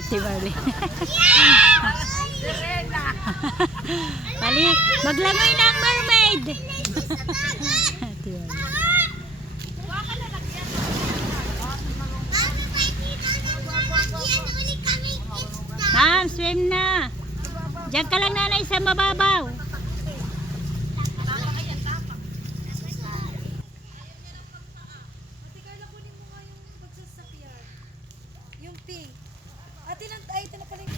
Ate Marley. Balik, maglangoy ng mermaid. Ate Marley. Ma'am, swim na. Diyan ka lang nanay sa mababaw. Yung pink. Ate lang, ay, ito na pala yung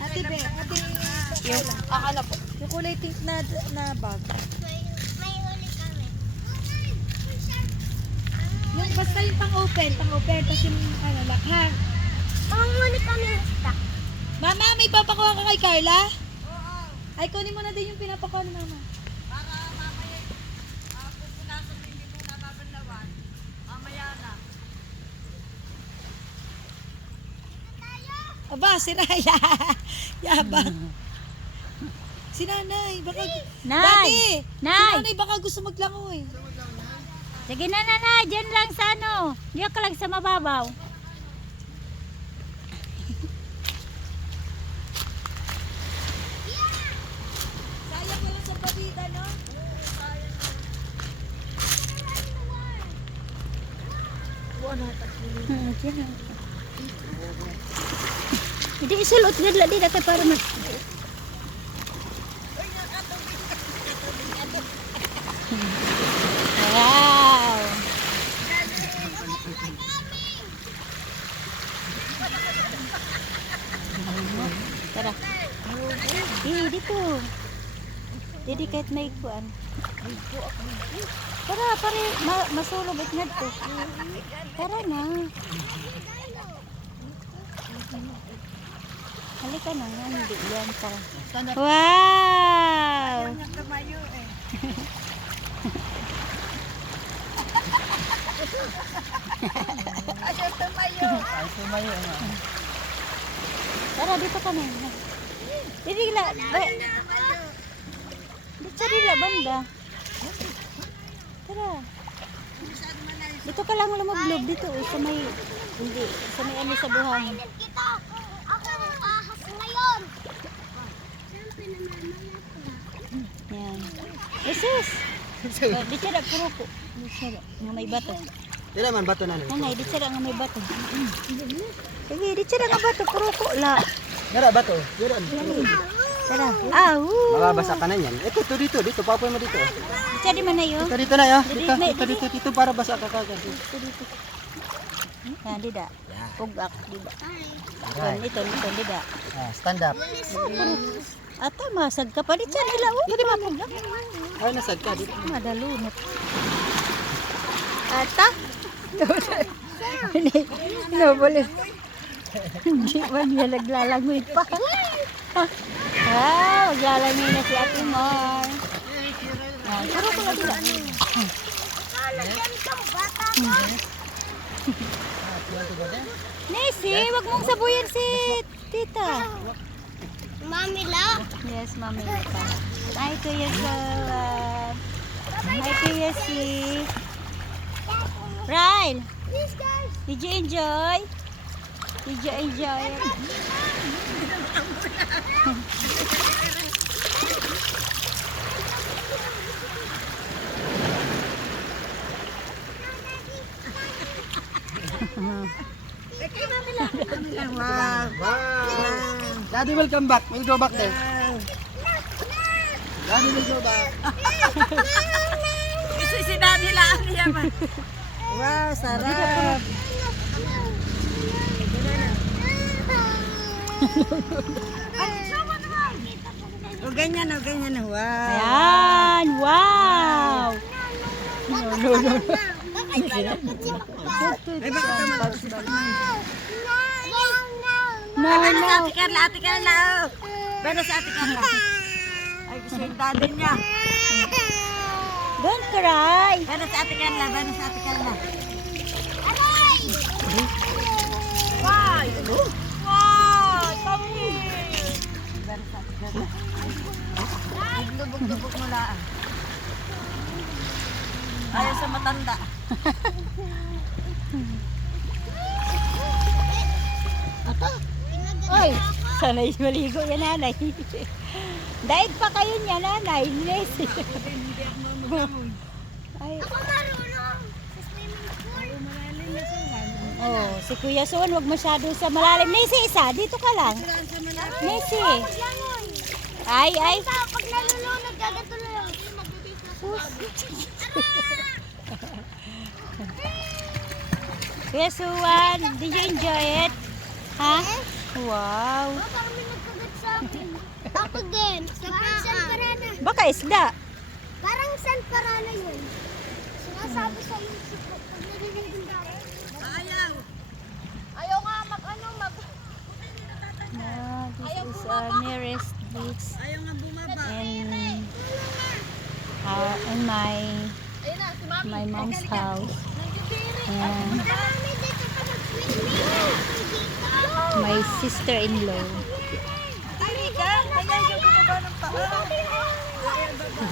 Ate Be, ate Yung, akala po. Yung kulay pink na bag. May huli kami. Yung basta yung pang-open. Tapos yung ano, lakhan. Panghuli kami ng stock. Mama, may papakuha ka kay Carla? Oo. Ay, kunin mo na din yung pinapakuha ni Mama. Para mamaya, pupunasan mo hindi muna babanlawan. Mamaya na. Aba, si Raya. Yabang. Si Nanay, baka... Nay! Dati! Si Nay! Nanay, baka gusto maglangoy. Sige na nanay, dyan lang sa ano. Diyan ka lang sa mababaw. Sayang wala sa babida, no? Dyan. Hindi isulot nila din natin para mas... Wow! Tara. Dito. Didi kahit may kuan. Tara, pare, masulog at nga to. Tara na. Halika na nga, hindi yan. Tara. Wow! Tumayo eh. Ayaw tumayo. Ay, tumayo nga. Tara, dito kami. Didi la. Dito dila banda. Tara. Dito ka lang lumaglob dito sa may hindi sa may ano sa buhangin. Kita, ako ang ahas ngayon. Siyempre namamayat na. Yan. Jesus. Dito na puro ko. Dito na nga may bato. Dila man bato na ni. Nanay, dito na nga may bato. Sige, dito na nga bato puro ko la. Dara bato. Dira. Tara. Ah, Mababasa ka na yan. Ito dito papoy mo dito. Dito di man na yun. Dito na ya. Dito, Dito para basa ka kagad. Dito. Yan, dida. Pugak, dida. Right. Ito, dida. Stand up. Ata, masag ka pa. Dito nila. Hindi mapugak. Ay nasad ka dito. Madalunot. Ata? Hindi. No, boleh. Hindi man niya naglalangoy pa. Maglalangoy na si Ate Mar. Puro ko na dila. Lagyan kang bata mo. Nisi, wag mong sabuyan si tita. Mami la. Yes, mami. Hi, Kuya Salam. Hi, Kuya Si. Ryle, Please guys. did you enjoy? Did you enjoy it? Wow. Daddy will come back. We'll go back there. Daddy will go back. Kasi si Daddy lang niya man. Wow, sarap. O ganyan. Wow. Ayan, wow! Ay, bakit naman si No, Ano no. sa Ate Carla, oh. Pero sa Ate Carla. Ay, gusto yung daddy niya. Don't cry. Pero sa Ate Carla, pero sa Ate Carla. Why? Why? Come here. Pero sa Ate Carla. Lubog-lubog mo lang. Ayaw sa matanda. Ata. Ay! Sanay maligo yan, nanay. Daig pa kayo niya, nanay. Lazy. Ay, Ako marunong sa swimming pool. oh, si Kuya Son, wag masyado sa malalim. Nisi, isa, dito ka lang. Nisi. Langon. Ay. Pag nalulunod, gagato lang. Kuya Suwan, did you enjoy it? Ha? Wow. Parang may nagkagat sa akin. Ako din. Parang San Parana. Baka isda. Parang San Parana yun. Sinasabi sa YouTube ko pag narinig yung dahil. Ayaw. Ayaw nga mag-ano, Yeah, this is our nearest beach Ayaw nga bumaba. in my mom's house. And Marami dito pa mag-swimming. Dito. my sister-in-law. Tiri ka. Ayaw yung bumaba ng paa. Ayaw baba.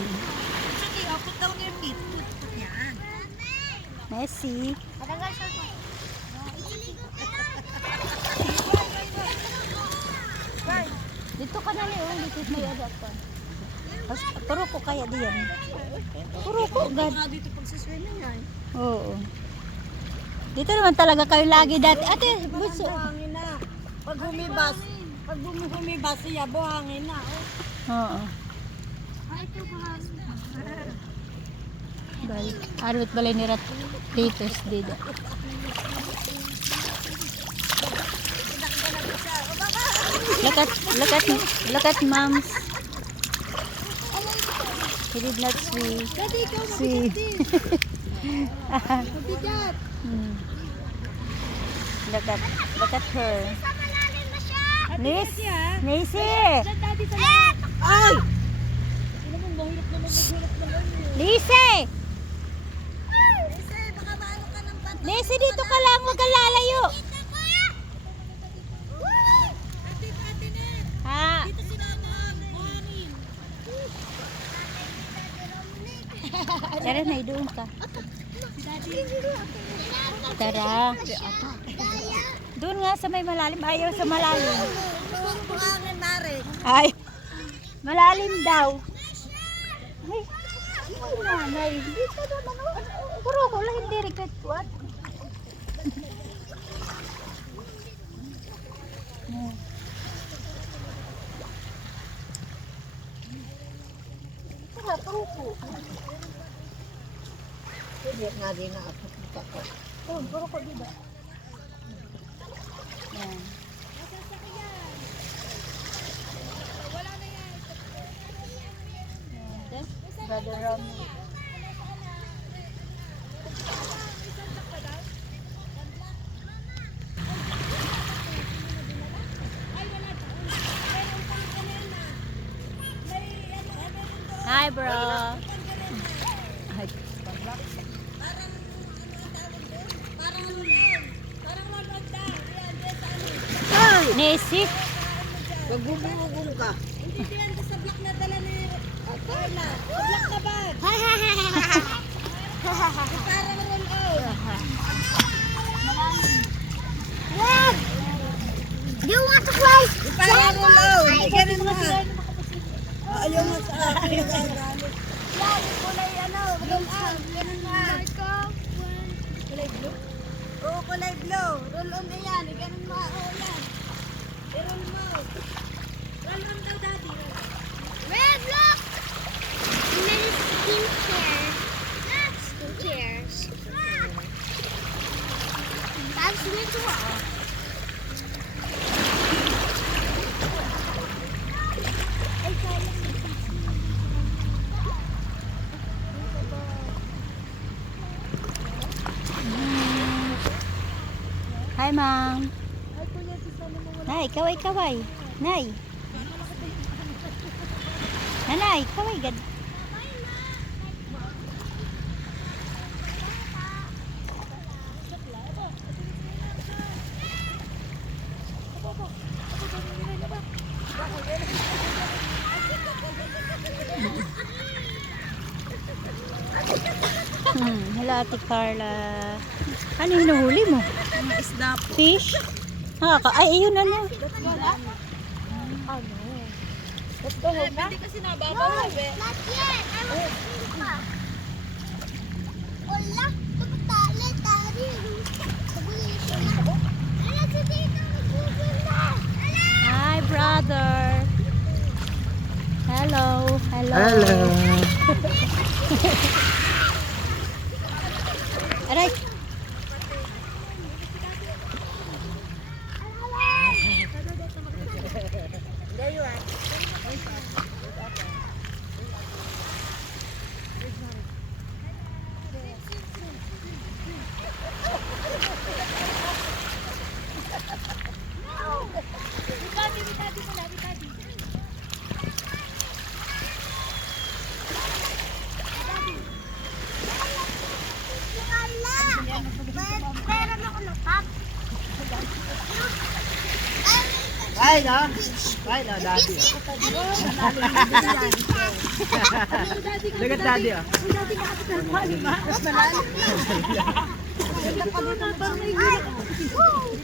Sige, put down your feet. Put yan. Messi. Matagal siya po. Dito ka na niyo, dito may adat pa. Puro ko kaya diyan. Puro ko agad. Dito pag sa swimming ay. Oo. Dito naman talaga kayo lagi dati. Ate, buso. Buhangin na. Pag humibas siya, buhangin na. Oo. Arut balay ni Rat Titos dito. Look at mom's. He did not see. Mabigat. Hmm. Look at her. Sa malalim na siya. Nisi. Ay! Lise. Kasi baka maano ka ng bato. Nisi, dito ka lang. Huwag kang lalayo. Ate na. Ha? Dito si nanay. Buhangin. Tara na, doon ka. Tara. Doon nga sa may malalim. Ayaw sa malalim. Buhangin, Mare. Ay. Malalim daw. Ay. Ay, nanay. Dito naman. Puro ko lang hindi regret ko. Tara, puro ko. Hindi nga din na ako. Oh, puro ko dito. Yan. Yan. Brother Romy. Hi, bro. Ay. Nesi. Magbubugong ka. Hindi yan sa block na dala ni Carla. Sa block na bag. Parang roll out. Wag! Do you want to play? Parang roll out. Ganun na. Ayaw nga sa akin. Yan, kulay ano, roll out. Ganun na. Kulay blue? Oo, kulay blue. Roll on na yan. Ganun mo. Oo, yan. I-roll mo. Roll on daw, daddy. Red, look! Many skincare. Skincare. That's ritual. Hi, ma'am. Nay, kaway. Nay. Nanay, kaway gad. Hello, Ate Carla. Ano hinuhuli mo? Isda po. Fish? Ay, yun na na. Hindi kasi nababaw eh. Not yet. I was sleeping pa. Wala. Tumatali. Tari. Sabuli ko na. Ala, sa dito. Nag-google na. Ala. Hi, brother. Hello. Hello. Hello. Aray. Ala. Meron ako na pop. Kain na. Kain na, daddy. Look at daddy, ah. Hindi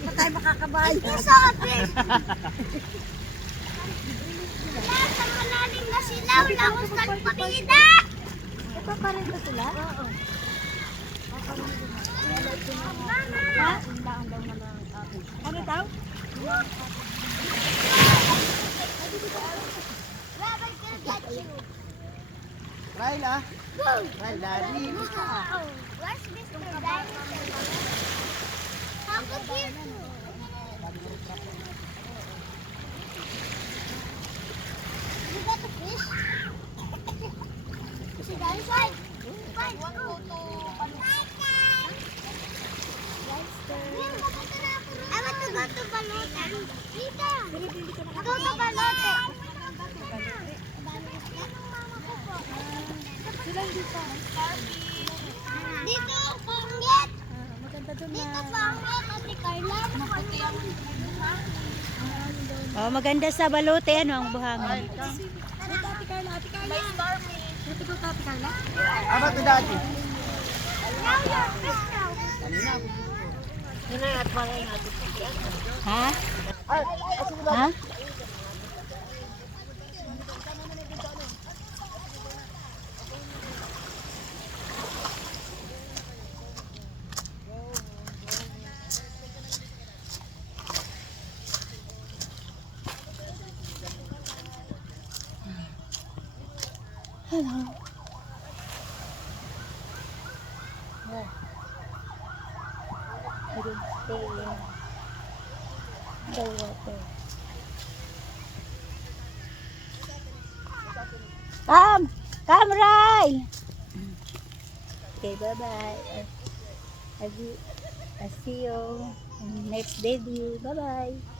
pa tayo makakabay. Sabi. Nasa malalim na sila. Wala akong saan pamida. Ito pa rin ba sila? Oo. Ano daw? Rabbi can get you. Kain na. Go. Kain, daddy. Where's Mr. Dinosaur? How could you? You got the fish? Mr. Dinosaur? Fine, go. I want to go to Balote. Dito. Go to Balote. Dito, pangit. Dito, pangit. Ate Carla. Oh, maganda sa Balote. Ano ang buhangin? How about the daddy? Now you're fish now. Ha? Ha? Hello. I didn't stay in the water. Come! Come, Rai! Okay, bye-bye. I'll see you next video. Bye-bye.